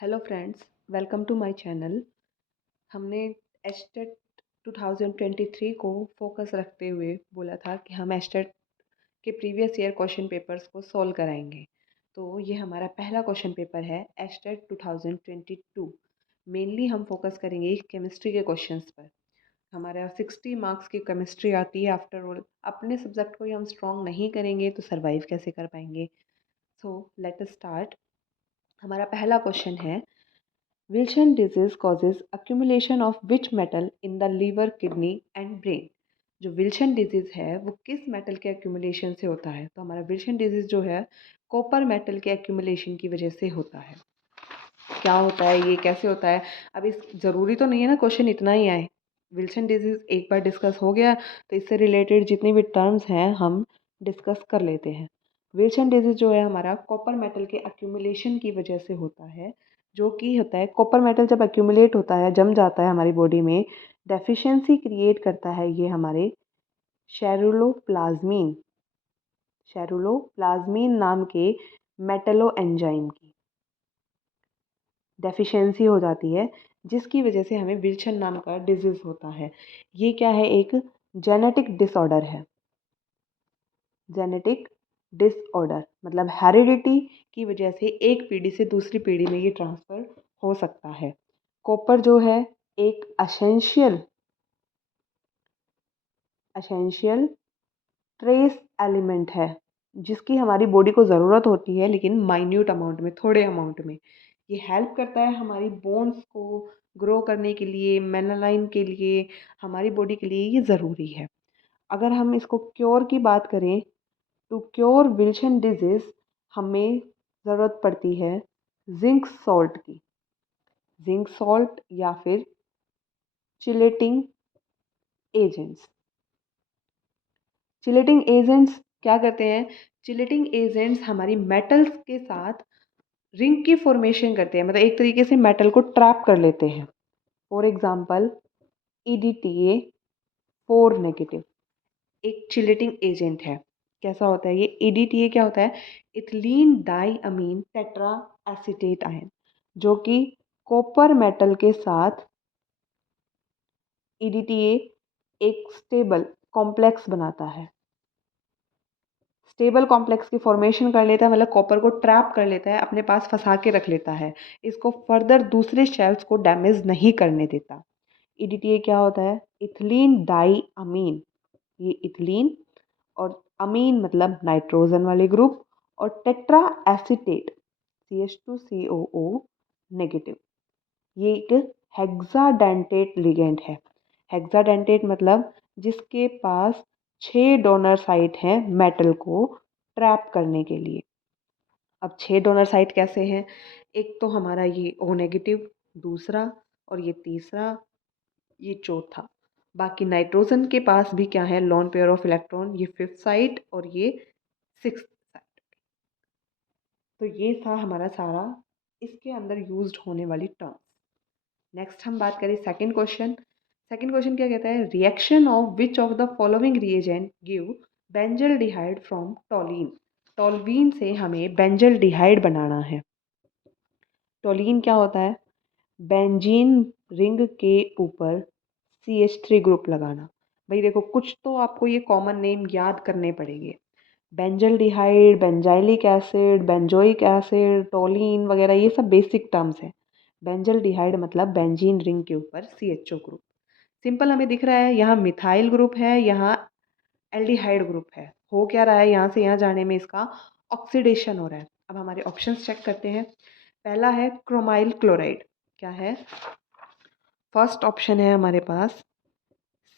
Hello friends, welcome to my channel. हमने HTET 2023 को focus रखते हुए बोला था कि हम एचटेट के प्रीवियस ईयर क्वेश्चन पेपर्स को सॉल्व कराएंगे। तो ये हमारा पहला क्वेश्चन पेपर है एचटेट 2022। मेनली हम फोकस करेंगे केमिस्ट्री के क्वेश्चंस पर। हमारा 60 मार्क्स की केमिस्ट्री आती है। आफ्टर ऑल अपने सब्जेक्ट को ही हम स्ट्रॉन्ग नहीं करेंगे तो सर्वाइव कैसे कर पाएंगे। So let us start. हमारा पहला क्वेश्चन है, Wilson disease causes accumulation of which metal in the liver, kidney and brain? जो विल्सन डिजीज़ है वो किस मेटल के एक्यूमुलेशन से होता है? तो हमारा विल्सन डिजीज़ जो है कॉपर मेटल के एक्यूमुलेशन की वजह से होता है। क्या होता है ये, कैसे होता है? अब इस ज़रूरी तो नहीं है ना क्वेश्चन इतना ही आए। विल्सन डिजीज़ एक बार डिस्कस हो गया तो इससे रिलेटेड जितनी भी टर्म्स हैं हम डिस्कस कर लेते हैं। विल्सन डिजीज़ जो है हमारा कॉपर मेटल के एक्यूमुलेशन की वजह से होता है। जो कि होता है कॉपर मेटल जब एक्यूमुलेट होता है, जम जाता है हमारी बॉडी में, डेफिशिएंसी क्रिएट करता है ये हमारे शेरुलोप्लाज्मिन शेरुलोप्लाज्मिन नाम के मेटलो एंजाइम की डेफिशिएंसी हो जाती है, जिसकी वजह से हमें विल्सन नाम का डिजीज़ होता है। ये क्या है? एक जेनेटिक डिसऑर्डर है। जेनेटिक डिसऑर्डर मतलब हेरिडिटी की वजह से एक पीढ़ी से दूसरी पीढ़ी में ये ट्रांसफ़र हो सकता है। कॉपर जो है एक असेंशियल ट्रेस एलिमेंट है, जिसकी हमारी बॉडी को ज़रूरत होती है लेकिन माइन्यूट अमाउंट में, थोड़े अमाउंट में। ये हेल्प करता है हमारी बोन्स को ग्रो करने के लिए, मेलानाइन के लिए, हमारी बॉडी के लिए ये ज़रूरी है। अगर हम इसको क्योर की बात करें तो क्योर विल्सन डिजीज़ हमें ज़रूरत पड़ती है जिंक सॉल्ट की। जिंक सॉल्ट या फिर चिलेटिंग एजेंट्स। चिलेटिंग एजेंट्स क्या करते हैं? चिलेटिंग एजेंट्स हमारी मेटल्स के साथ रिंग की फॉर्मेशन करते हैं, मतलब एक तरीके से मेटल को ट्रैप कर लेते हैं। फॉर एग्जांपल EDTA 4 नेगेटिव एक चिलेटिंग एजेंट है। कैसा होता है ये EDTA? क्या होता है? इथिलीन डाई अमीन टेट्रा एसीटेट आयन, जो कि कॉपर मेटल के साथ EDTA एक स्टेबल कॉम्प्लेक्स बनाता है। स्टेबल कॉम्प्लेक्स की फॉर्मेशन कर लेता है, मतलब कॉपर को ट्रैप कर लेता है, अपने पास फंसा के रख लेता है। इसको फर्दर दूसरे शेल्स को डैमेज नहीं करने देता। EDTA क्या होता है? इथिलीन डाई अमीन। ये इथिलीन और अमीन मतलब नाइट्रोजन वाले ग्रुप, और टेट्रा एसीटेट CH2COO नेगेटिव, ये एक हेक्साडेंटेट लिगेंड है। हेक्साडेंटेट मतलब जिसके पास 6 डोनर साइट हैं मेटल को ट्रैप करने के लिए। अब 6 डोनर साइट कैसे हैं? एक तो हमारा ये O नेगेटिव, दूसरा और ये तीसरा, ये चौथा। बाकी नाइट्रोजन के पास भी क्या है? लोन पेयर ऑफ इलेक्ट्रॉन, ये 5th साइट और ये 6th साइट। तो ये था हमारा सारा इसके अंदर यूज्ड होने वाली टर्म्स। नेक्स्ट हम बात करें सेकंड क्वेश्चन। सेकंड क्वेश्चन क्या कहता है? Reaction of which of the following reagent give benzaldehyde from टोलीन। Toluene से हमें बेंजल्डिहाइड बनाना है। टोलीन क्या होता है? बेंजीन रिंग के ऊपर CH3 ग्रुप लगाना। भाई देखो, कुछ तो आपको ये कॉमन नेम याद करने पड़ेंगे। Benzaldehyde, benzylic acid, benzoic acid, टोलीन वगैरह ये सब बेसिक टर्म्स हैं। बेंजल्डिहाइड मतलब बेंजीन रिंग के ऊपर CHO ग्रुप। सिंपल हमें दिख रहा है, यहाँ मिथाइल ग्रुप है, यहाँ एल्डिहाइड ग्रुप है। हो क्या रहा है? यहाँ से यहाँ जाने में इसका ऑक्सीडेशन हो रहा है। अब हमारे ऑप्शंस चेक करते हैं। पहला है क्रोमाइल क्लोराइड। क्या है? फर्स्ट ऑप्शन है हमारे पास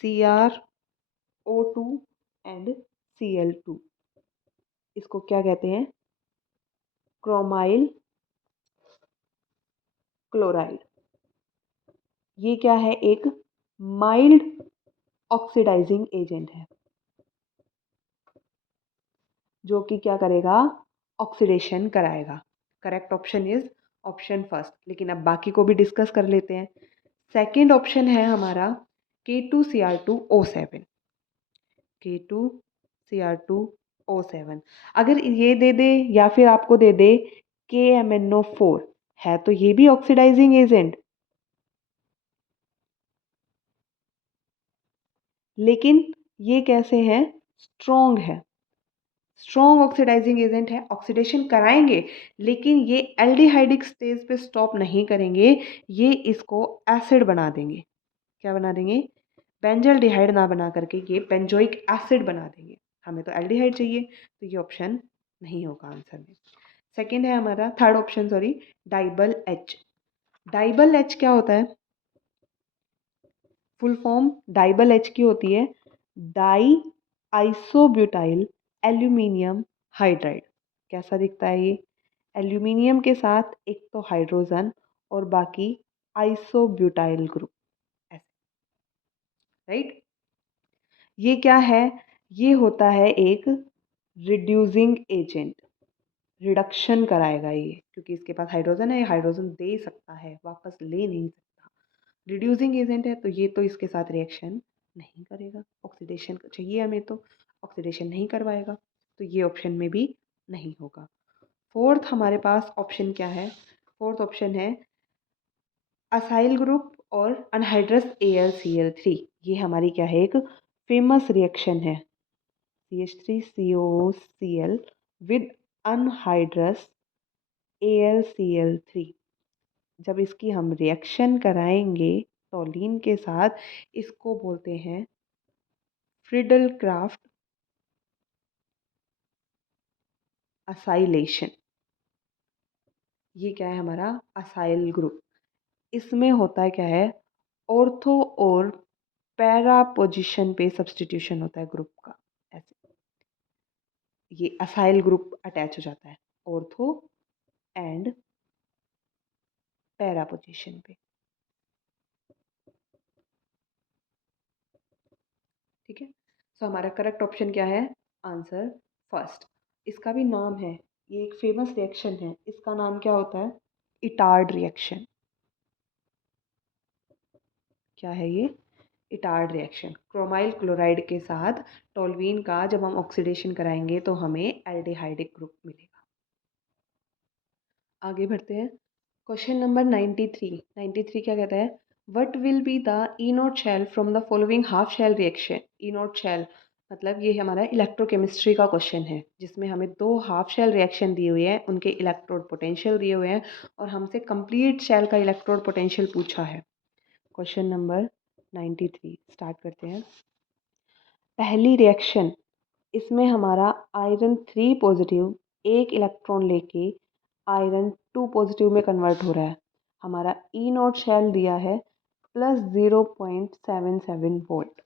CrO2 एंड Cl2। इसको क्या कहते हैं? Chromyl chloride. ये क्या है? एक माइल्ड ऑक्सीडाइजिंग एजेंट है, जो कि क्या करेगा? ऑक्सीडेशन कराएगा। Correct option is option first. लेकिन अब बाकी को भी डिस्कस कर लेते हैं। सेकेंड ऑप्शन है हमारा K2Cr2O7। K2Cr2O7 अगर ये दे दे या फिर आपको दे दे KMnO4, है तो ये भी ऑक्सीडाइजिंग एजेंट, लेकिन ये कैसे है, स्ट्रॉन्ग है, स्ट्रॉन्ग ऑक्सीडाइजिंग एजेंट है, ऑक्सीडेशन कराएंगे लेकिन ये एल्डिहाइडिक स्टेज पे स्टॉप नहीं करेंगे, ये इसको एसिड बना देंगे। क्या बना देंगे, बेंजल्डिहाइड ना बना करके ये बेंजोइक एसिड बना देंगे। हमें तो एल्डिहाइड चाहिए, तो ये ऑप्शन नहीं होगा आंसर में। सेकंड है हमारा, third option sorry, DIBAL H. DIBAL H क्या होता है, फुल फॉर्म डाइबल एच की होती है डाई आइसोब्यूटाइल एल्यूमिनियम हाइड्राइड। कैसा दिखता है ये, एल्यूमिनियम के साथ एक तो हाइड्रोजन और बाकी आइसोब्यूटाइल ग्रुप, ऐसे, राइट। ये क्या है, ये होता है एक रिड्यूसिंग एजेंट, रिडक्शन कराएगा ये, क्योंकि इसके पास हाइड्रोजन है, ये हाइड्रोजन दे सकता है, वापस ले नहीं सकता। रिड्यूसिंग एजेंट है तो ये तो इसके साथ रिएक्शन नहीं करेगा, ऑक्सीडेशन चाहिए हमें तो ऑक्सीडेशन नहीं करवाएगा, तो ये ऑप्शन में भी नहीं होगा। फोर्थ हमारे पास ऑप्शन क्या है, फोर्थ ऑप्शन है असाइल ग्रुप और अनहाइड्रस AlCl3। ये हमारी क्या है, एक फेमस रिएक्शन है, CH3COCl with anhydrous AlCl3। जब इसकी हम रिएक्शन कराएंगे टोलीन के साथ, इसको बोलते हैं फ्रिडल क्राफ्ट असाइलेशन। ये क्या है हमारा असाइल ग्रुप, इसमें होता है क्या है, ऑर्थो और पैरा पोजीशन पे सब्सटीट्यूशन होता है ग्रुप का, ऐसे ये असाइल ग्रुप अटैच हो जाता है ऑर्थो एंड पैरा पोजीशन पे, ठीक है। सो हमारा करेक्ट ऑप्शन क्या है, आंसर फर्स्ट। इसका भी नाम है, ये एक फेमस रिएक्शन है, इसका नाम क्या होता है, इटार्ड रिएक्शन। क्या है ये, इटार्ड रिएक्शन, क्रोमाइल क्लोराइड के साथ टोल्यूइन का जब हम ऑक्सीडेशन कराएंगे तो हमें एल्डिहाइडिक ग्रुप मिलेगा। आगे बढ़ते हैं, क्वेश्चन नंबर 93। 93 क्या कहता है, what will be the E naught cell from the following half cell reaction. E naught cell मतलब ये हमारा इलेक्ट्रोकेमिस्ट्री का क्वेश्चन है, जिसमें हमें दो हाफ शेल रिएक्शन दिए हुए हैं, उनके इलेक्ट्रोड पोटेंशियल दिए हुए हैं और हमसे कंप्लीट शेल का इलेक्ट्रोड पोटेंशियल पूछा है। क्वेश्चन नंबर 93 स्टार्ट करते हैं। पहली रिएक्शन, इसमें हमारा आयरन 3 पॉजिटिव एक इलेक्ट्रॉन लेके आयरन 2 पॉजिटिव में कन्वर्ट हो रहा है। हमारा ई नॉट शेल दिया है +0.77 वोल्ट।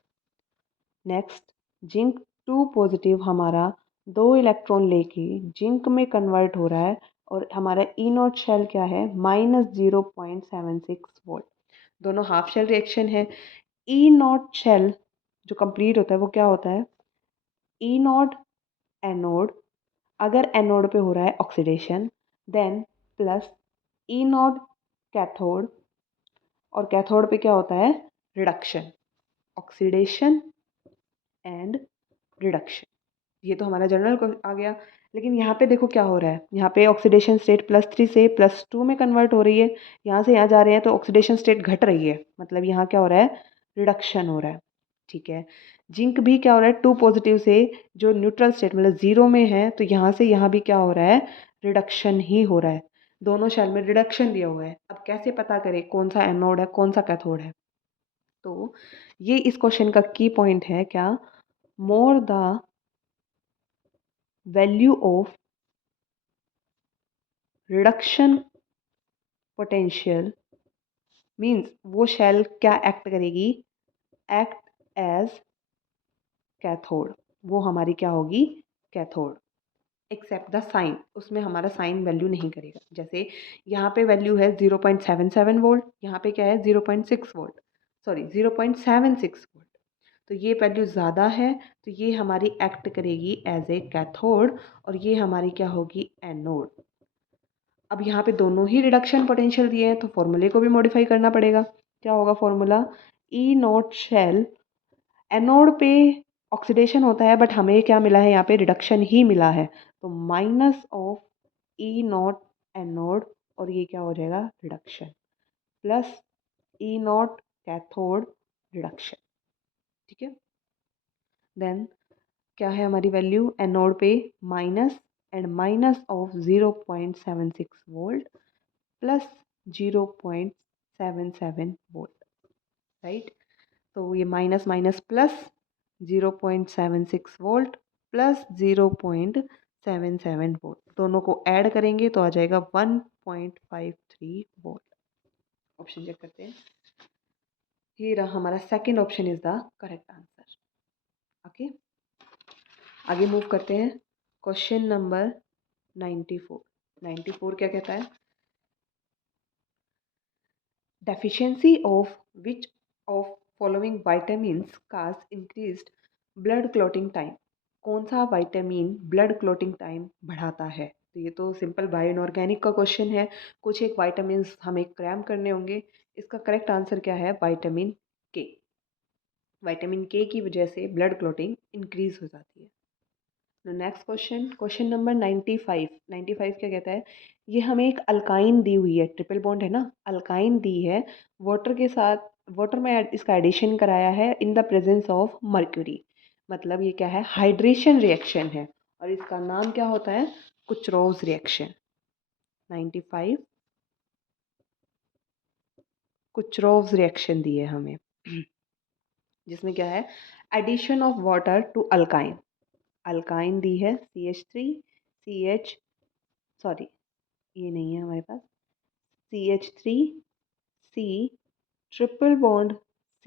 नेक्स्ट, जिंक 2 पॉजिटिव हमारा दो इलेक्ट्रॉन लेके जिंक में कन्वर्ट हो रहा है और हमारा ई नॉट शेल क्या है, -0.76 वोल्ट। दोनों हाफ शेल रिएक्शन है। ई नॉट शेल जो कंप्लीट होता है वो क्या होता है, ई नॉट एनोड, अगर एनोड पे हो रहा है oxidation, then plus E naught cathode, और कैथोड पे क्या होता है, रिडक्शन, ऑक्सीडेशन एंड रिडक्शन। ये तो हमारा जनरल को आ गया, लेकिन यहाँ पे देखो क्या हो रहा है, यहाँ पे ऑक्सीडेशन स्टेट +3 से +2 में कन्वर्ट हो रही है, यहाँ से यहाँ जा रहे हैं तो ऑक्सीडेशन स्टेट घट रही है, मतलब यहाँ क्या हो रहा है, रिडक्शन हो रहा है, ठीक है। जिंक भी क्या हो रहा है, 2 पॉजिटिव से जो न्यूट्रल स्टेट मतलब 0 में है, तो यहाँ से यहाँ भी क्या हो रहा है, रिडक्शन ही हो रहा है। दोनों शेल में रिडक्शन दिया हुआ है। अब कैसे पता करें कौन सा एनोड है कौन सा कैथोड है, तो ये इस क्वेश्चन का की पॉइंट है क्या, more the value of reduction potential means वो शेल क्या एक्ट करेगी, एक्ट एज कैथोड, वो हमारी क्या होगी, कैथोड, एक्सेप्ट द साइन, उसमें हमारा साइन वैल्यू नहीं करेगा। जैसे यहाँ पे वैल्यू है 0.77 वोल्ट, यहाँ पे क्या है 0.6 वोल्ट, सॉरी 0.76 वोल्ट, तो ये वैल्यू ज़्यादा है, तो ये हमारी एक्ट करेगी एज ए कैथोड और ये हमारी क्या होगी, एनोड। अब यहाँ पे दोनों ही रिडक्शन पोटेंशियल दिए हैं तो फॉर्मूले को भी मॉडिफाई करना पड़ेगा। क्या होगा formula, E naught cell, anode पे ऑक्सीडेशन होता है बट हमें क्या मिला है, यहाँ पे रिडक्शन ही मिला है, तो -ऑफ ई नॉट एनोड और ये क्या हो जाएगा, reduction, plus E naught cathode reduction. ठीक है, देन क्या है हमारी वैल्यू, एनोड पे minus and minus of 0.76 volt plus 0.77 volt, right. तो ये minus minus plus 0.76 volt plus 0.77 volt, दोनों को ऐड करेंगे तो आ जाएगा 1.53 वोल्ट। ऑप्शन चेक करते हैं, ये रहा हमारा second option is the correct answer. Okay, आगे मूव करते हैं। Question number 94। 94 क्या कहता है, deficiency of which of following vitamins cause increased blood clotting time. कौन सा वाइटामिन ब्लड क्लॉटिंग टाइम बढ़ाता है। तो ये तो सिंपल बायो इनऑर्गेनिक का क्वेश्चन है, कुछ एक वाइटामिन्स हमें क्रैम करने होंगे। इसका करेक्ट आंसर क्या है, वाइटामिन के। वाइटामिन के की वजह से ब्लड क्लॉटिंग इंक्रीज हो जाती है। Next question, question number 95। 95 क्या कहता है, ये हमें एक अल्काइन दी हुई है, ट्रिपल बॉन्ड है ना, अल्काइन दी है, वाटर के साथ, वाटर में इसका एडिशन कराया है in the presence of mercury. मतलब ये क्या है, हाइड्रेशन रिएक्शन है, और इसका नाम क्या होता है, कुचरोव्स रिएक्शन। 95 कुचरोव्स रिएक्शन दी है हमें, जिसमें क्या है, addition of water to alkyne. Alkyne दी है CH3 CH, सॉरी ये नहीं है हमारे पास, CH3 C triple bond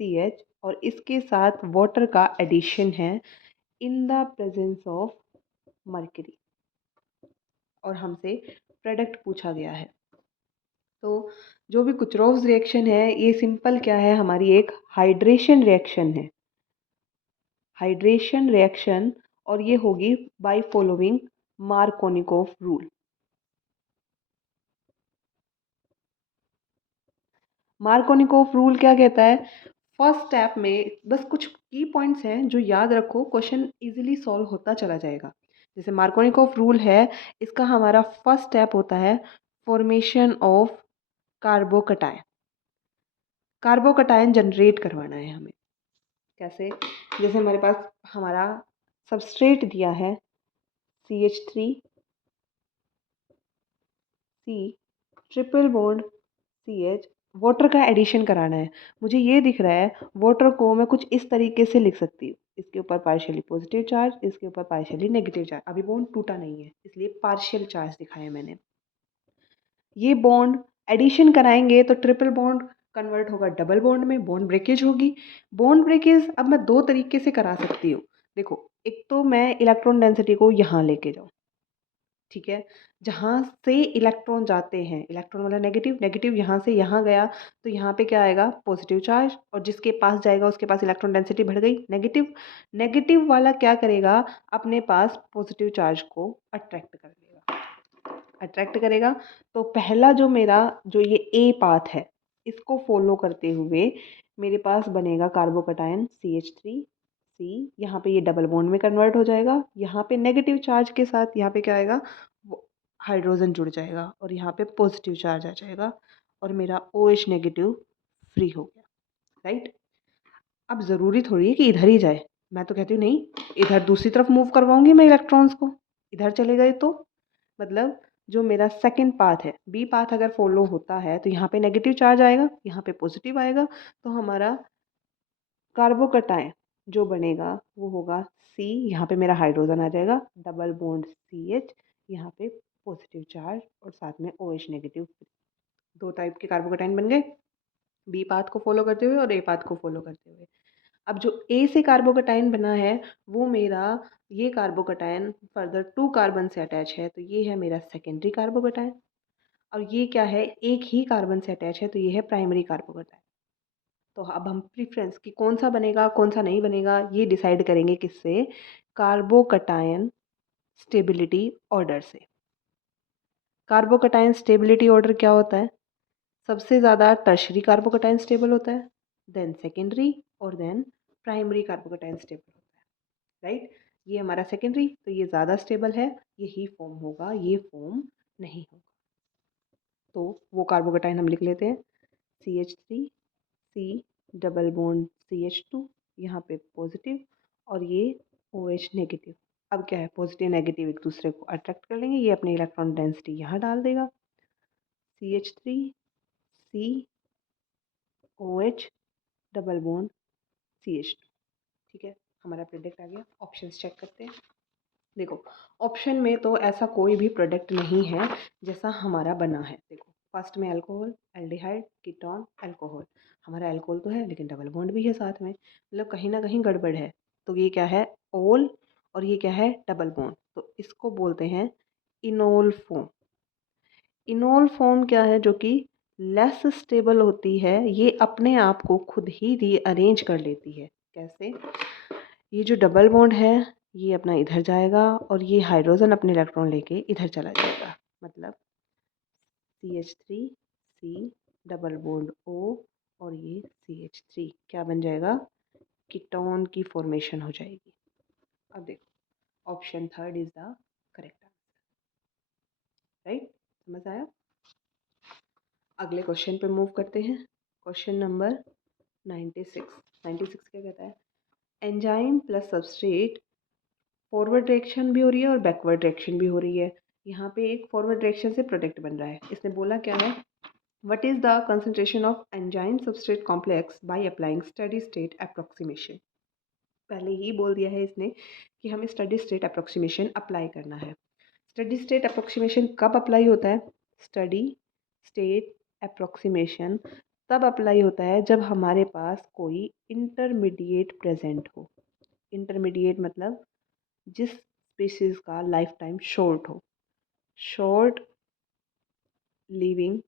CH, और इसके साथ वाटर का एडिशन है in the presence of mercury, और हमसे प्रोडक्ट पूछा गया है। तो जो भी कुचरोव्स रिएक्शन है, ये सिंपल क्या है, हमारी एक हाइड्रेशन रिएक्शन है, हाइड्रेशन रिएक्शन, और ये होगी by following Markovnikov rule. Markovnikov rule क्या कहता है, फर्स्ट स्टेप में बस कुछ की पॉइंट्स हैं जो याद रखो, क्वेश्चन इजीली सॉल्व होता चला जाएगा। जैसे मार्कोनिकोव रूल है, इसका हमारा फर्स्ट स्टेप होता है formation of carbocation. Carbocation generate करवाना है हमें, कैसे, जैसे हमारे पास हमारा सबस्ट्रेट दिया है CH3C triple bond CH, water का एडिशन कराना है। मुझे ये दिख रहा है, वाटर को मैं कुछ इस तरीके से लिख सकती हूँ, इसके ऊपर पार्शियली पॉजिटिव चार्ज, इसके ऊपर पार्शियली नेगेटिव चार्ज। अभी बॉन्ड टूटा नहीं है, इसलिए पार्शियल चार्ज दिखाया मैंने। ये बॉन्ड एडिशन कराएंगे तो ट्रिपल बॉन्ड कन्वर्ट होगा डबल बॉन्ड में, बॉन्ड ब्रेकेज होगी। बॉन्ड ब्रेकेज अब मैं दो तरीके से करा सकती हूँ। देखो, एक तो मैं इलेक्ट्रॉन डेंसिटी को यहाँ लेके जाऊँ, ठीक है, जहाँ से इलेक्ट्रॉन जाते हैं, इलेक्ट्रॉन वाला नेगेटिव, नेगेटिव यहाँ से यहाँ गया, तो यहाँ पे क्या आएगा, पॉजिटिव चार्ज, और जिसके पास जाएगा उसके पास इलेक्ट्रॉन डेंसिटी बढ़ गई नेगेटिव। नेगेटिव वाला क्या करेगा, अपने पास पॉजिटिव चार्ज को अट्रैक्ट कर लेगा, अट्रैक्ट करेगा। तो पहला जो मेरा, जो ये ए पाथ है, इसको फॉलो करते हुए मेरे पास बनेगा कार्बोकटायन CH3C, यहाँ पे ये डबल बॉन्ड में कन्वर्ट हो जाएगा, यहाँ पे नेगेटिव चार्ज के साथ यहाँ पे क्या आएगा, हाइड्रोजन जुड़ जाएगा, और यहाँ पे पॉजिटिव चार्ज आ जाएगा, और मेरा OH नेगेटिव फ्री हो गया, राइट। अब ज़रूरी थोड़ी है कि इधर ही जाए, मैं तो कहती हूँ नहीं, इधर दूसरी तरफ मूव करवाऊंगी मैं इलेक्ट्रॉन्स को, इधर चले गए तो, मतलब जो मेरा सेकंड पाथ है, बी पाथ अगर फॉलो होता है, तो यहाँ पे नेगेटिव चार्ज आएगा, यहाँ पे पॉजिटिव आएगा, तो हमारा कार्बोकटायन जो बनेगा वो होगा C, यहाँ पे मेरा हाइड्रोजन आ जाएगा, डबल बॉन्ड CH, यहाँ पे पॉजिटिव चार्ज, और साथ में OH नेगेटिव। दो टाइप के कार्बोकटायन बन गए, बी पाथ को फॉलो करते हुए और ए पाथ को फॉलो करते हुए। अब जो ए से कार्बोकटायन बना है, वो मेरा, ये कार्बोकटायन फर्दर 2 कार्बन से अटैच है, तो ये है मेरा सेकेंडरी कार्बोकटायन। और ये क्या है, एक ही कार्बन से अटैच है, तो ये है प्राइमरी कार्बोकटायन। तो अब हम प्रीफ्रेंस कि कौन सा बनेगा कौन सा नहीं बनेगा, ये डिसाइड करेंगे किससे, कार्बोकटायन स्टेबिलिटी ऑर्डर से। कार्बोकटायन स्टेबिलिटी ऑर्डर क्या होता है, सबसे ज़्यादा टर्शरी कार्बोकटायन स्टेबल होता है, देन सेकेंडरी, और देन प्राइमरी कार्बोकटायन स्टेबल होता है, राइट। ये हमारा सेकेंडरी, तो ये ज़्यादा स्टेबल है, यही फॉर्म होगा, ये फॉर्म नहीं होगा। तो वो कार्बोकेटाइन हम लिख लेते हैं CH3 C double bond CH2, यहाँ पे पॉजिटिव और ये OH नेगेटिव। अब क्या है, पॉजिटिव नेगेटिव एक दूसरे को अट्रैक्ट कर लेंगे, ये अपनी इलेक्ट्रॉन डेंसिटी यहाँ डाल देगा CH3 C OH double bond CH2। ठीक है, हमारा प्रोडक्ट आ गया। ऑप्शंस चेक करते हैं। देखो ऑप्शन में तो ऐसा कोई भी प्रोडक्ट नहीं है जैसा हमारा बना है। देखो फर्स्ट में अल्कोहल, एल्डिहाइड, कीटोन, अल्कोहल। हमारा अल्कोहल तो है लेकिन डबल बॉन्ड भी है साथ में, मतलब कहीं ना कहीं गड़बड़ है। तो ये क्या है, ओल, और ये क्या है, डबल बॉन्ड। तो इसको बोलते हैं इनोल फॉर्म। इनोल फॉर्म क्या है, जो कि लेस स्टेबल होती है, ये अपने आप को खुद ही रीअरेंज कर लेती है। कैसे, ये जो डबल बॉन्ड है ये अपना इधर जाएगा और ये हाइड्रोजन अपने इलेक्ट्रॉन लेके इधर चला जाएगा। मतलब CH3 C double bond O और ये CH3 क्या बन जाएगा, कीटोन की फॉर्मेशन हो जाएगी। अब देखो option third is the correct answer. Right, समझ आया। अगले क्वेश्चन पे मूव करते हैं। Question number 96। 96 क्या कहता है, enzyme plus substrate forward direction भी हो रही है और बैकवर्ड डायरेक्शन भी हो रही है। यहाँ पे एक फॉरवर्ड डायरेक्शन से प्रोडक्ट बन रहा है। इसने बोला क्या है, what is the concentration of enzyme substrate complex by applying steady state approximation. पहले ही बोल दिया है इसने कि हमें स्टडी स्टेट अप्रोक्सीमेशन अप्लाई करना है। स्टडी स्टेट अप्रोक्सीमेशन कब अप्लाई होता है, स्टडी स्टेट अप्रोक्सीमेशन तब अप्लाई होता है जब हमारे पास कोई इंटरमीडिएट प्रेजेंट हो। इंटरमीडिएट मतलब जिस स्पीशीज़ का लाइफ टाइम शॉर्ट हो, शॉर्ट लिविंग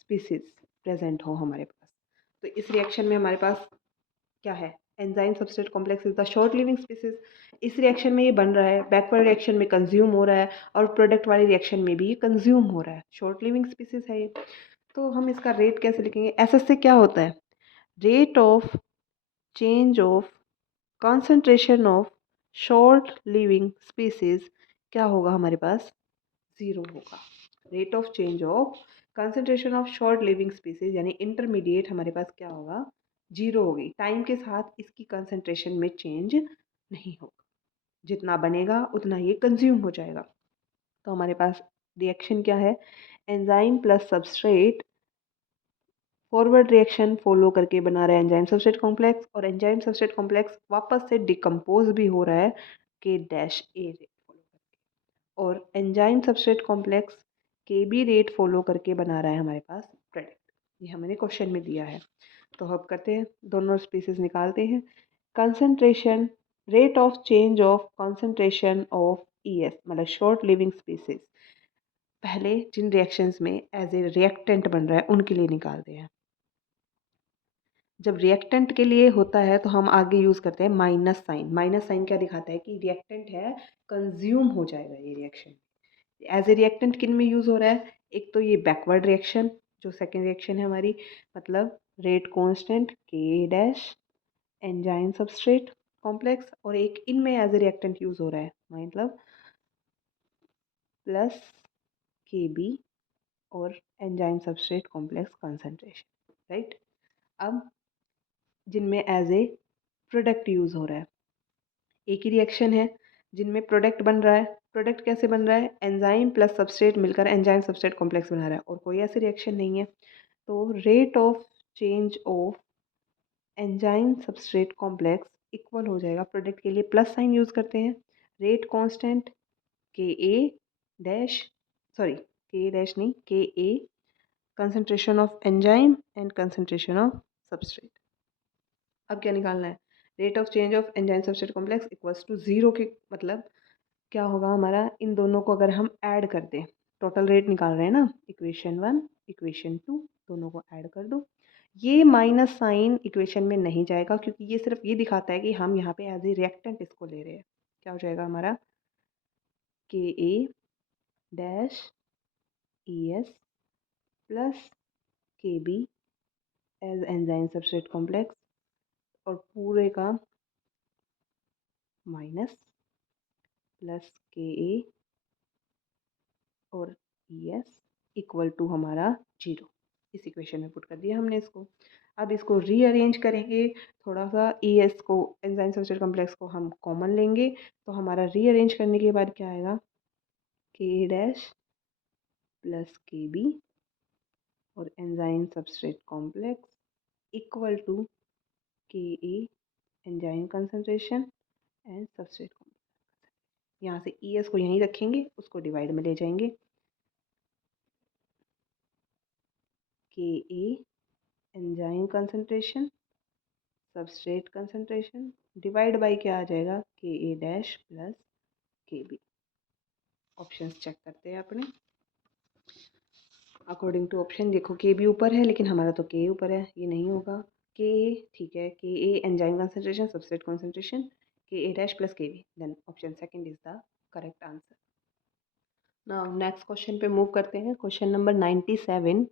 स्पीशीज़ प्रेजेंट हो हमारे पास। तो इस रिएक्शन में हमारे पास क्या है, enzyme substrate complex is the short living species. इस रिएक्शन में ये बन रहा है, बैकवर्ड रिएक्शन में कंज्यूम हो रहा है और प्रोडक्ट वाली रिएक्शन में भी ये कंज्यूम हो रहा है। शॉर्ट लिविंग स्पीशीज़ है ये। तो हम इसका रेट कैसे लिखेंगे, SS से क्या होता है, rate of change of concentration of short living species क्या होगा हमारे पास, ज़ीरो होगा। Rate of change of concentration of short living species यानी इंटरमीडिएट हमारे पास क्या होगा, जीरो होगी। टाइम के साथ इसकी कंसंट्रेशन में चेंज नहीं होगा, जितना बनेगा उतना ये कंज्यूम हो जाएगा। तो हमारे पास रिएक्शन क्या है, enzyme plus substrate forward reaction follow करके बना रहा है एंजाइम सबस्ट्रेट कॉम्प्लेक्स, और एंजाइम सबस्ट्रेट कॉम्प्लेक्स वापस से डिकम्पोज भी हो रहा है के डैश ए रेट फॉलो करके, और एंजाइम सबस्ट्रेट कॉम्प्लेक्स के बी रेट फॉलो करके बना रहा है हमारे पास प्रोडक्ट। ये हमें क्वेश्चन में दिया है। तो अब करते हैं, दोनों स्पीसीज निकालते हैं। Concentration, rate of change of concentration of ES मतलब शॉर्ट लिविंग स्पीसीज, पहले जिन रिएक्शंस में एज ए रिएक्टेंट बन रहा है उनके लिए निकालते हैं। जब रिएक्टेंट के लिए होता है तो हम आगे यूज़ करते हैं माइनस साइन। माइनस साइन क्या दिखाता है कि रिएक्टेंट है, कंज्यूम हो जाएगा ये रिएक्शन। एज ए रिएक्टेंट किन में यूज़ हो रहा है, एक तो ये बैकवर्ड रिएक्शन जो सेकेंड रिएक्शन है हमारी, मतलब रेट कांस्टेंट के डैश एंजाइम सबस्ट्रेट कॉम्प्लेक्स, और एक इनमें एज ए रिएक्टेंट यूज़ हो रहा है मतलब प्लस के बी और enzyme substrate complex concentration. Right, अब जिनमें एज ए प्रोडक्ट यूज़ हो रहा है, एक ही रिएक्शन है जिनमें प्रोडक्ट बन रहा है। प्रोडक्ट कैसे बन रहा है, एंजाइम प्लस सबस्ट्रेट मिलकर एंजाइम सबस्ट्रेट कॉम्प्लेक्स बना रहा है, और कोई ऐसी रिएक्शन नहीं है। तो rate of change of enzyme substrate complex equal हो जाएगा, प्रोडक्ट के लिए प्लस साइन यूज़ करते हैं, rate constant K A dash, sorry K dash नहीं, K A concentration of enzyme and concentration of substrate. अब क्या निकालना है, rate of change of enzyme substrate complex equals to zero K, मतलब क्या होगा हमारा, इन दोनों को अगर हम ऐड कर दें, टोटल रेट निकाल रहे हैं ना, इक्वेशन 1 इक्वेशन 2 दोनों को ऐड कर दो। ये माइनस साइन इक्वेशन में नहीं जाएगा क्योंकि ये सिर्फ ये दिखाता है कि हम यहाँ पे एज ए रिएक्टेंट इसको ले रहे हैं। क्या हो जाएगा हमारा, K A dash E S plus K B as enzyme substrate complex, और पूरे का माइनस प्लस के ए और ई एस इक्वल टू हमारा 0। इस इक्वेशन में पुट कर दिया हमने इसको। अब इसको रीअरेंज करेंगे थोड़ा सा, ई एस को, एंजाइम सब्सट्रेट कॉम्प्लेक्स को हम कॉमन लेंगे तो हमारा रीअरेंज करने के बाद क्या आएगा, K dash plus K B और enzyme substrate complex equal to K A enzyme concentration and substrate complex. यहाँ से ई एस को यहीं रखेंगे, उसको डिवाइड में ले जाएंगे, K A enzyme concentration substrate concentration divide by क्या आ जाएगा, K A dash plus K B. Options check करते हैं अपने। अकॉर्डिंग टू ऑप्शन देखो के बी ऊपर है लेकिन हमारा तो के ऊपर है, ये नहीं होगा। के ए ठीक है, K A enzyme concentration substrate concentration, K A dash plus K B, then option second is the correct answer. Now next question पे मूव करते हैं। Question number 97।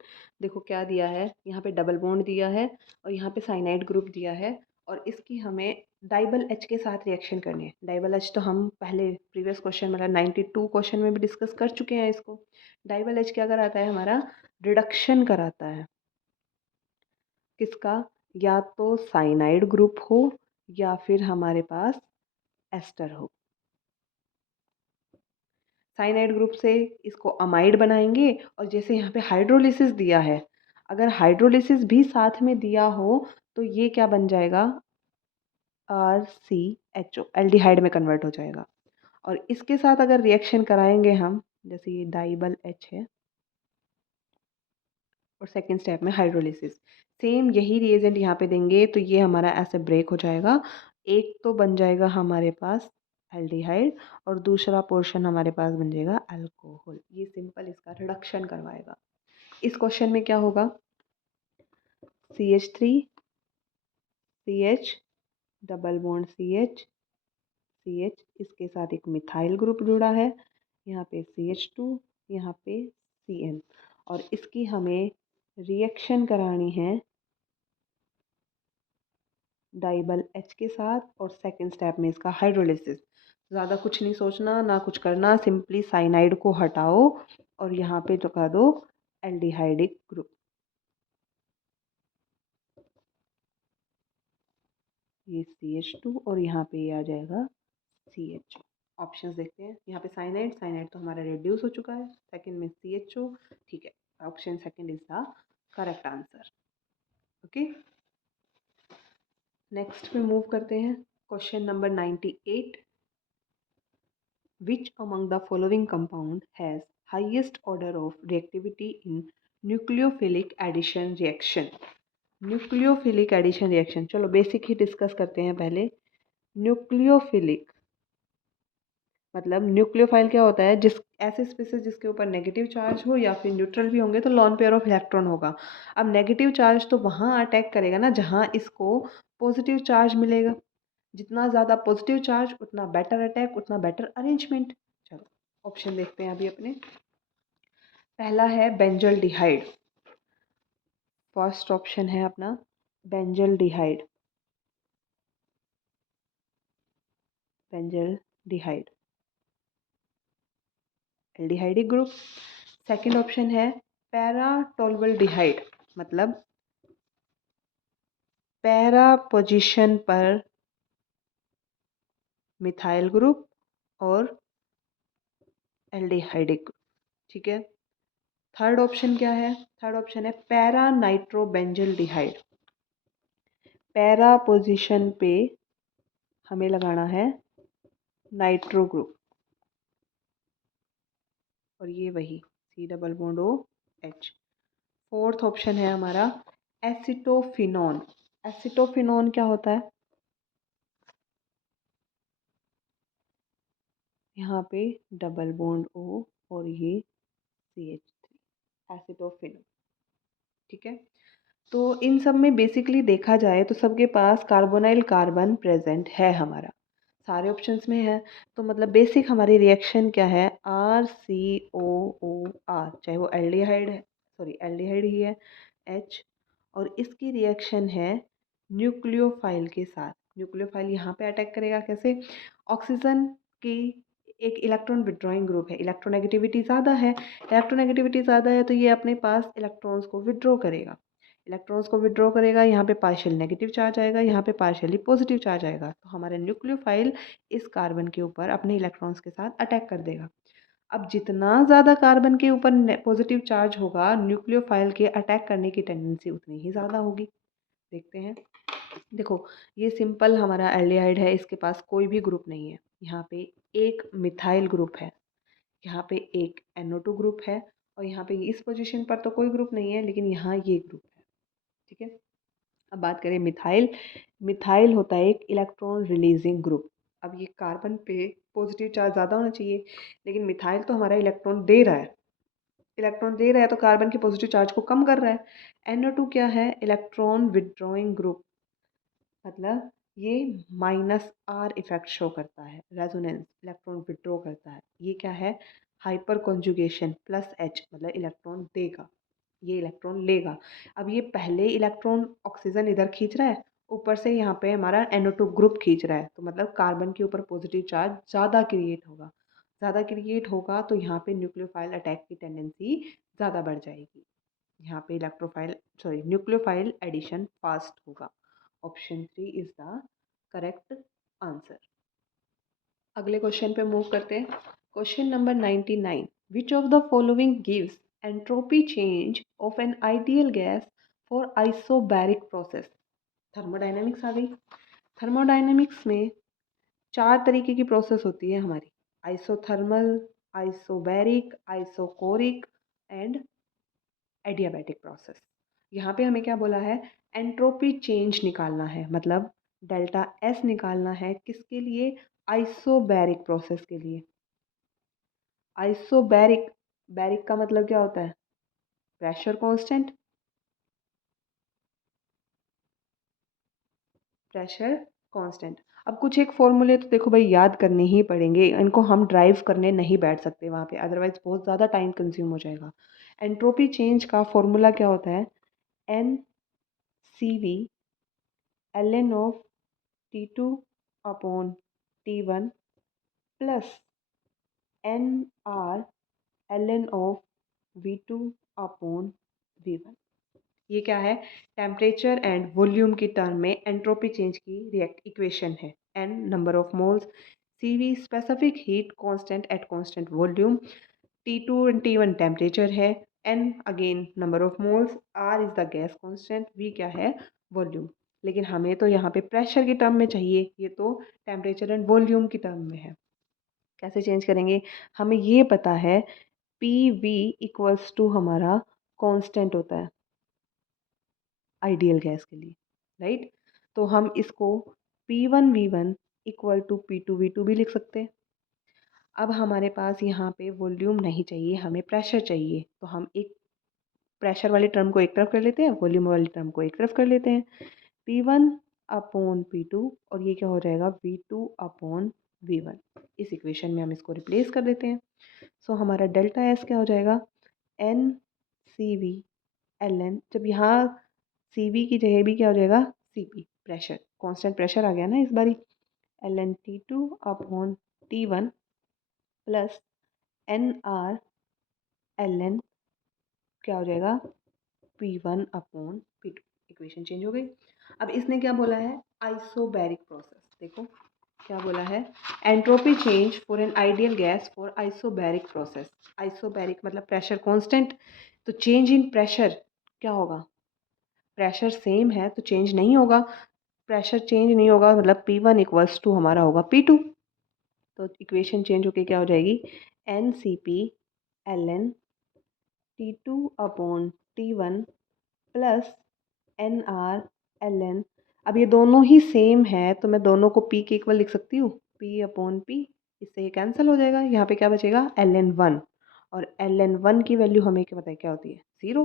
देखो क्या दिया है, यहाँ पे डबल बॉन्ड दिया है और यहाँ पे साइनाइड ग्रुप दिया है और इसकी हमें डाइबल एच के साथ रिएक्शन करनी है। डाइबल एच तो हम पहले प्रीवियस क्वेश्चन मतलब 92 क्वेश्चन में भी डिस्कस कर चुके हैं इसको। डाइबल एच क्या कराता है, हमारा रिडक्शन कराता है। किसका, या तो साइनाइड ग्रुप हो या फिर हमारे पास एस्टर हो। साइनाइड ग्रुप से इसको अमाइड बनाएंगे और जैसे यहाँ पे हाइड्रोलिसिस दिया है, अगर हाइड्रोलिसिस भी साथ में दिया हो तो ये क्या बन जाएगा, R C H O, aldehyde में कन्वर्ट हो जाएगा। और इसके साथ अगर रिएक्शन कराएंगे हम, जैसे ये डाइबल एच है और सेकेंड स्टेप में हाइड्रोलिसिस, सेम यही रिएजेंट यहाँ पे देंगे तो ये हमारा ऐसे ब्रेक हो जाएगा। एक तो बन जाएगा हमारे पास एल्डिहाइड और दूसरा पोर्शन हमारे पास बन जाएगा अल्कोहल। ये सिंपल इसका रिडक्शन करवाएगा। इस क्वेश्चन में क्या होगा, CH3 CH double bond CH CH, इसके साथ एक मिथाइल ग्रुप जुड़ा है, यहाँ पे CH2 यहाँ पे CN और इसकी हमें रिएक्शन करानी है डाइबल एच के साथ और सेकेंड स्टेप में इसका हाइड्रोलिसिस। ज़्यादा कुछ नहीं सोचना ना कुछ करना, सिंपली साइनाइड को हटाओ और यहाँ पे लगा दो एल्डिहाइडिक ग्रुप। ये CH2 और यहाँ पे ये आ जाएगा CH। ऑप्शंस देखते हैं। यहाँ पे साइनाइड, साइनाइड तो हमारा रिड्यूस हो चुका है, सेकंड में CHO, ठीक है, option second is the correct answer. Okay, next पे मूव करते हैं। Question number 98। Which among the following compound has highest order of reactivity in nucleophilic addition reaction? Nucleophilic addition reaction, चलो बेसिक ही discuss करते हैं पहले। न्यूक्लियोफिलिक मतलब nucleophile क्या होता है, जिस ऐसे स्पीसीज जिसके ऊपर नेगेटिव चार्ज हो या फिर न्यूट्रल भी होंगे तो लॉन पेयर ऑफ इलेक्ट्रॉन होगा। अब नेगेटिव चार्ज तो वहाँ अटैक करेगा ना जहाँ इसको पॉजिटिव चार्ज मिलेगा। जितना ज़्यादा पॉजिटिव चार्ज उतना बेटर अटैक, उतना बेटर अरेंजमेंट। चलो ऑप्शन देखते हैं अभी अपने। पहला है बेंजल डिहाइड, फर्स्ट ऑप्शन है अपना benzaldehyde, benzaldehyde aldehydic group. Second option है पैरा टोल्वल डिहाइड, मतलब पैरा पोजीशन पर मिथाइल ग्रुप और एल्डिहाइडिक ग्रुप, ठीक है। थर्ड ऑप्शन क्या है, थर्ड ऑप्शन है para nitrobenzaldehyde, para position पे हमें लगाना है नाइट्रो ग्रुप और ये वही C double bond O H। Fourth option है हमारा एसिटोफिनॉन। एसिटोफिनॉन क्या होता है, यहाँ पे डबल बॉन्ड O और ये CH3, एसिटोफिनॉन, ठीक है। तो इन सब में बेसिकली देखा जाए तो सबके पास कार्बोनाइल कार्बन प्रेजेंट है, हमारा सारे ऑप्शंस में है। तो मतलब बेसिक हमारी रिएक्शन क्या है, RCOOR, चाहे वो एल्डिहाइड है, सॉरी एल्डिहाइड ही है H, और इसकी रिएक्शन है न्यूक्लियोफाइल के साथ। न्यूक्लियोफाइल यहाँ पे अटैक करेगा कैसे, ऑक्सीजन की एक इलेक्ट्रॉन विड्रॉइंग ग्रुप है, इलेक्ट्रोनेगेटिविटी ज़्यादा है। इलेक्ट्रोनेगेटिविटी ज़्यादा है तो ये अपने पास इलेक्ट्रॉन्स को विड्रॉ करेगा। इलेक्ट्रॉन्स को विड्रॉ करेगा, यहाँ पे पार्शियल नेगेटिव चार्ज आएगा, यहाँ पे पार्शियली पॉजिटिव चार्ज आएगा। तो हमारा न्यूक्लियोफाइल इस कार्बन के ऊपर अपने इलेक्ट्रॉन्स के साथ अटैक कर देगा। अब जितना ज़्यादा कार्बन के ऊपर पॉजिटिव चार्ज होगा, न्यूक्लियोफाइल के अटैक करने की टेंडेंसी उतनी ही ज़्यादा होगी। देखते हैं। देखो, ये सिंपल हमारा एल्डिहाइड है, इसके पास कोई भी ग्रुप नहीं है। यहाँ पे एक मिथाइल ग्रुप है, यहाँ पे एक NO2 ग्रुप है, और यहाँ पे इस पोजीशन पर तो कोई ग्रुप नहीं है, लेकिन यहाँ ये ग्रुप है। ठीक है। अब बात करें मिथाइल। मिथाइल होता है एक इलेक्ट्रॉन रिलीजिंग ग्रुप। अब ये कार्बन पे पॉजिटिव चार्ज ज़्यादा होना चाहिए, लेकिन मिथाइल तो हमारा इलेक्ट्रॉन दे रहा है। इलेक्ट्रॉन दे रहा है तो कार्बन के पॉजिटिव चार्ज को कम कर रहा है। NO2 क्या है? इलेक्ट्रॉन विड्रॉइंग ग्रुप, मतलब ये -R इफेक्ट शो करता है। रेजोनेंस, इलेक्ट्रॉन विड्रॉ करता है। ये क्या है? हाइपर कॉन्जुगेशन, +H, मतलब इलेक्ट्रॉन देगा, ये इलेक्ट्रॉन लेगा। अब ये पहले इलेक्ट्रॉन ऑक्सीजन इधर खींच रहा है, ऊपर से यहाँ पे हमारा NO2 ग्रुप खींच रहा है, तो मतलब कार्बन के ऊपर पॉजिटिव चार्ज ज़्यादा क्रिएट होगा। ज़्यादा क्रिएट होगा तो यहाँ पे न्यूक्लियोफाइल अटैक की टेंडेंसी ज़्यादा बढ़ जाएगी। यहाँ पे न्यूक्लियोफाइल एडिशन फास्ट होगा। Option 3 is the correct answer. अगले क्वेश्चन पे मूव करते हैं। Question number 99, which of the following gives entropy change of an ideal gas for isobaric process. Thermodynamics आ गई। थर्मोडाइनमिक्स में 4 तरीके की प्रोसेस होती है हमारी: isothermal, isobaric, isochoric and adiabatic process. यहाँ पे हमें क्या बोला है? एंट्रोपी चेंज निकालना है, मतलब डेल्टा एस निकालना है। किसके लिए? आइसोबैरिक प्रोसेस के लिए। आइसोबैरिक, बैरिक का मतलब क्या होता है? Pressure constant, pressure constant. अब कुछ एक फॉर्मूले तो देखो भाई याद करने ही पड़ेंगे, इनको हम ड्राइव करने नहीं बैठ सकते वहाँ पे, अदरवाइज बहुत ज़्यादा टाइम कंज्यूम हो जाएगा। एंट्रोपी चेंज का फॉर्मूला क्या होता है? NCV ln of T2 upon T1 plus NR ln of V2 upon V1। ये क्या है? टेम्परेचर एंड वॉल्यूम की टर्म में एंट्रोपी चेंज की रिएक्ट इक्वेशन है। N number of moles, CV specific heat constant at constant volume, T2 and T1 temperature है, N again number of moles, R is the gas constant, V क्या है? Volume. लेकिन हमें तो यहाँ पे प्रेशर की टर्म में चाहिए, ये तो टेम्परेचर एंड वॉल्यूम की टर्म में है। कैसे चेंज करेंगे? हमें ये पता है PV इक्वल्स टू हमारा कांस्टेंट होता है आइडियल गैस के लिए, राइट? तो हम इसको P1V1 इक्वल टू P2V2 भी लिख सकते हैं। अब हमारे पास यहाँ पे वॉल्यूम नहीं चाहिए, हमें प्रेशर चाहिए, तो हम एक प्रेशर वाली टर्म को एक तरफ कर लेते हैं, वॉल्यूम वाली टर्म को एक तरफ कर लेते हैं। P1 अपॉन P2, और ये क्या हो जाएगा? V2 upon V1। इस इक्वेशन में हम इसको रिप्लेस कर देते हैं। सो हमारा डेल्टा एस क्या हो जाएगा? NCV ln, जब यहाँ CV की जगह भी क्या हो जाएगा? CP, प्रेशर, कांस्टेंट प्रेशर आ गया ना इस बारी, ln T2 upon T1 plus NR ln क्या हो जाएगा? P1 upon P2। Equation change हो गई। अब इसने क्या बोला है? Isobaric process. देखो क्या बोला है? Entropy change for an ideal gas for isobaric process. Isobaric मतलब प्रेशर कांस्टेंट, तो चेंज इन प्रेशर क्या होगा? प्रेशर सेम है तो चेंज नहीं होगा, प्रेशर चेंज नहीं होगा मतलब P1 इक्वल्स टू हमारा होगा P2। तो इक्वेशन चेंज होके क्या हो जाएगी? NCP ln T2 upon T1 plus NR ln, अब ये दोनों ही सेम है तो मैं दोनों को P के इक्वल लिख सकती हूँ, P अपॉन P। इससे ये कैंसिल हो जाएगा, यहाँ पे क्या बचेगा? ln1, और ln1 की वैल्यू हमें क्या पता है क्या होती है? 0।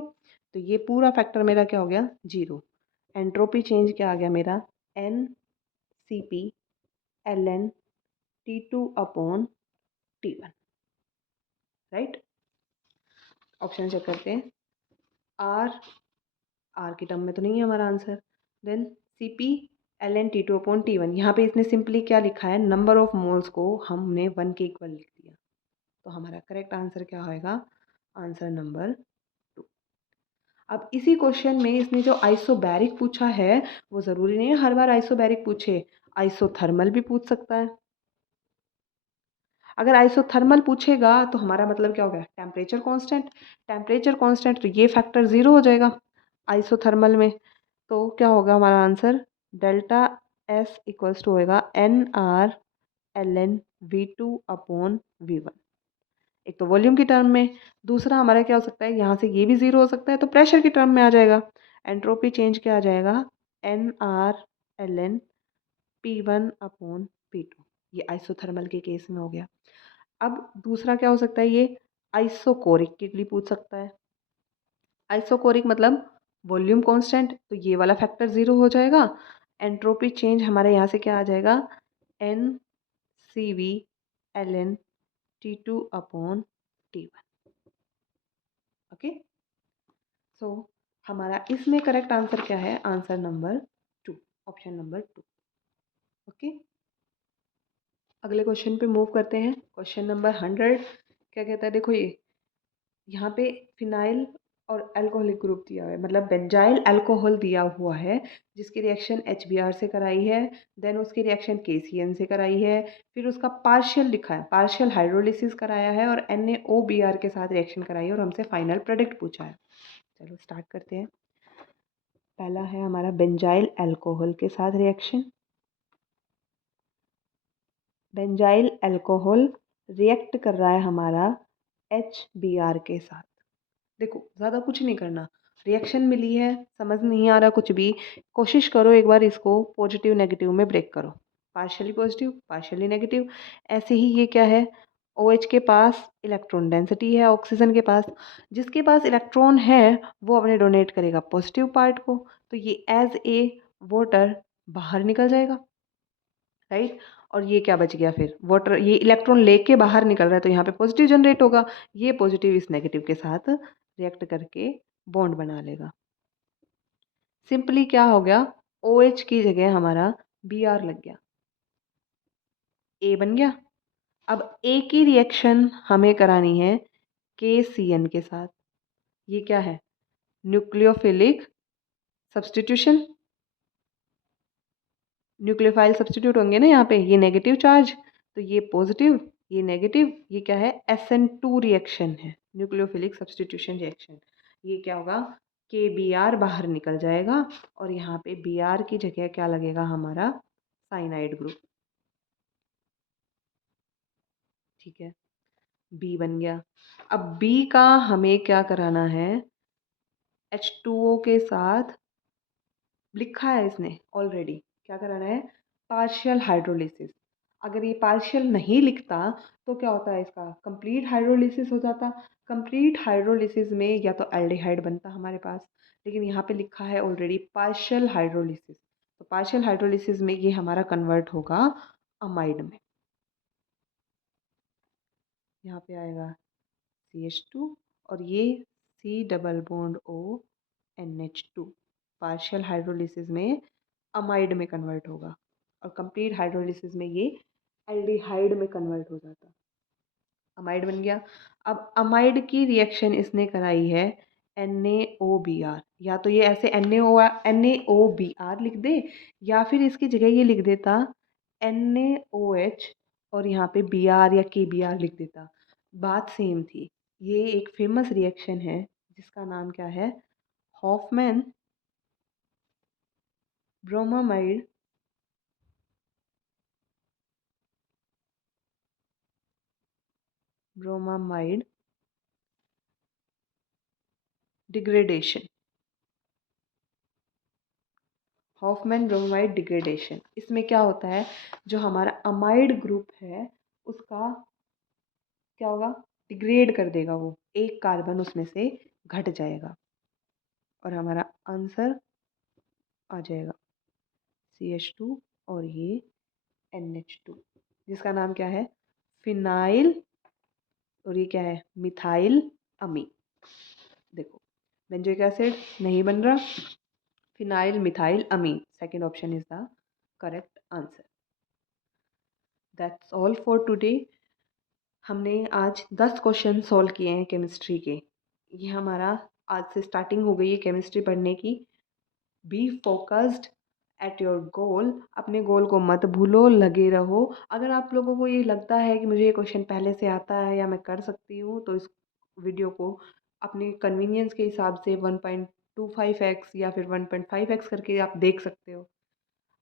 तो ये पूरा फैक्टर मेरा क्या हो गया? 0। एंट्रोपी चेंज क्या आ गया मेरा? NCP ln T2 upon T1, right? Option check करते हैं। R, R की टर्म में तो नहीं है हमारा answer, then CP Ln T2/T1। यहाँ पे इसने सिंपली क्या लिखा है, नंबर ऑफ मोल्स को हमने 1 के इक्वल लिख दिया। तो हमारा करेक्ट आंसर क्या होएगा, आंसर नंबर 2। अब इसी क्वेश्चन में इसने जो आइसोबैरिक पूछा है, वो ज़रूरी नहीं है हर बार आइसोबैरिक पूछे, आइसोथर्मल भी पूछ सकता है। अगर आइसोथर्मल पूछेगा तो हमारा मतलब क्या हो गया, टेम्परेचर कांस्टेंट। टेम्परेचर कांस्टेंट तो ये फैक्टर 0 हो जाएगा आइसोथर्मल में। तो क्या होगा हमारा answer, delta S equals to होएगा NR ln V2/V1। एक तो वॉल्यूम की टर्म में, दूसरा हमारा क्या हो सकता है, यहाँ से ये भी 0 हो सकता है तो प्रेशर की टर्म में आ जाएगा। एंट्रोपी चेंज क्या आ जाएगा, NR ln P1/P2। ये आइसोथर्मल के केस में हो गया। अब दूसरा क्या हो सकता है, ये आइसोकोरिक के लिए पूछ सकता है। आइसोकोरिक मतलब वॉल्यूम कांस्टेंट, तो ये वाला फैक्टर 0 हो जाएगा। एंट्रोपी चेंज हमारे यहाँ से क्या आ जाएगा, NCV ln T2/T1। ओके, सो हमारा इसमें करेक्ट आंसर क्या है, answer number 2, option number 2। Okay, अगले क्वेश्चन पे मूव करते हैं। क्वेश्चन नंबर 100 क्या कहता है, देखो ये यहाँ पे फिनाइल और अल्कोहलिक ग्रुप दिया हुआ है, मतलब बेंजाइल अल्कोहल दिया हुआ है, जिसकी रिएक्शन HBr से कराई है, देन उसकी रिएक्शन KCN से कराई है, फिर उसका पार्शियल लिखा है, पार्शियल हाइड्रोलिसिस कराया है और NaOBr के साथ रिएक्शन कराई है और हमसे फाइनल प्रोडक्ट पूछा है। चलो स्टार्ट करते हैं। पहला है हमारा बेंजाइल अल्कोहल के साथ रिएक्शन। बेंजाइल अल्कोहल रिएक्ट कर रहा है हमारा HBr के साथ। देखो ज़्यादा कुछ नहीं करना, रिएक्शन मिली है, समझ नहीं आ रहा कुछ भी, कोशिश करो एक बार इसको पॉजिटिव नेगेटिव में ब्रेक करो, पार्शियली पॉजिटिव पार्शियली नेगेटिव। ऐसे ही ये क्या है, OH के पास इलेक्ट्रॉन डेंसिटी है, ऑक्सीजन के पास, जिसके पास इलेक्ट्रॉन है वो अपने डोनेट करेगा पॉजिटिव पार्ट को, तो ये एज ए वाटर बाहर निकल जाएगा, राइट। और ये क्या बच गया, फिर वाटर, ये इलेक्ट्रॉन लेके बाहर निकल रहा है तो यहाँ पे पॉजिटिव जनरेट होगा, ये पॉजिटिव इस नेगेटिव के साथ रिएक्ट करके बॉन्ड बना लेगा। सिंपली क्या हो गया, OH की जगह हमारा Br लग गया, A बन गया। अब A की रिएक्शन हमें करानी है KCN के साथ। ये क्या है, न्यूक्लियोफिलिक सब्सटीट्यूशन, न्यूक्लियोफाइल सब्सटीट्यूट होंगे ना यहाँ पे, ये नेगेटिव चार्ज तो ये पॉजिटिव, ये नेगेटिव, ये क्या है, SN2 रिएक्शन है, न्यूक्लियोफिलिक सब्सटीट्यूशन रिएक्शन। ये क्या होगा, KBr बाहर निकल जाएगा और यहाँ पे Br की जगह क्या लगेगा, हमारा साइनाइड ग्रुप। ठीक है, B बन गया। अब B का हमें क्या कराना है, H2O के साथ लिखा है इसने ऑलरेडी, क्या कराना है, पार्शियल हाइड्रोलिसिस। अगर ये पार्शियल नहीं लिखता तो क्या होता है, इसका कंप्लीट हाइड्रोलिसिस हो जाता। कंप्लीट हाइड्रोलिसिस में या तो एल्डिहाइड बनता हमारे पास, लेकिन यहाँ पे लिखा है ऑलरेडी पार्शियल हाइड्रोलिसिस, तो पार्शियल हाइड्रोलिसिस में ये हमारा कन्वर्ट होगा अमाइड में। यहाँ पे आएगा CH2 और ये C double bond O NH2, partial hydrolysis में अमाइड में कन्वर्ट होगा और कंप्लीट हाइड्रोलिसिस में ये एल्डिहाइड में कन्वर्ट हो जाता, अमाइड बन गया। अब अमाइड की रिएक्शन इसने कराई है NaOBr, या तो ये ऐसे NaOBr लिख दे, या फिर इसकी जगह ये लिख देता NaOH और यहाँ पे Br या KBr लिख देता, बात सेम थी। ये एक फेमस रिएक्शन है जिसका नाम क्या है, Hofmann bromamide bromamide degradation, Hoffmann bromide degradation. इसमें क्या होता है, जो हमारा अमाइड ग्रुप है उसका क्या होगा, डिग्रेड कर देगा, वो एक कार्बन उसमें से घट जाएगा और हमारा आंसर आ जाएगा CH2 और ये NH2, जिसका नाम क्या है, फिनाइल, और ये क्या है, मिथाइल अमी। देखो बेंजोइक एसिड नहीं बन रहा, phenyl methyl amine, second option is the correct answer. That's all for today. हमने आज 10 क्वेश्चन सॉल्व किए हैं केमिस्ट्री के। ये हमारा आज से स्टार्टिंग हो गई है केमिस्ट्री पढ़ने की। Be focused at your goal. अपने गोल को मत भूलो, लगे रहो। अगर आप लोगों को ये लगता है कि मुझे ये क्वेश्चन पहले से आता है या मैं कर सकती हूँ, तो इस वीडियो को अपने कन्वीनियंस के हिसाब से 1.25x या फिर 1.5x करके आप देख सकते हो।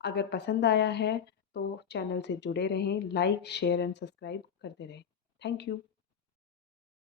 अगर पसंद आया है तो चैनल से जुड़े रहें, लाइक शेयर एंड सब्सक्राइब करते रहें। Thank you.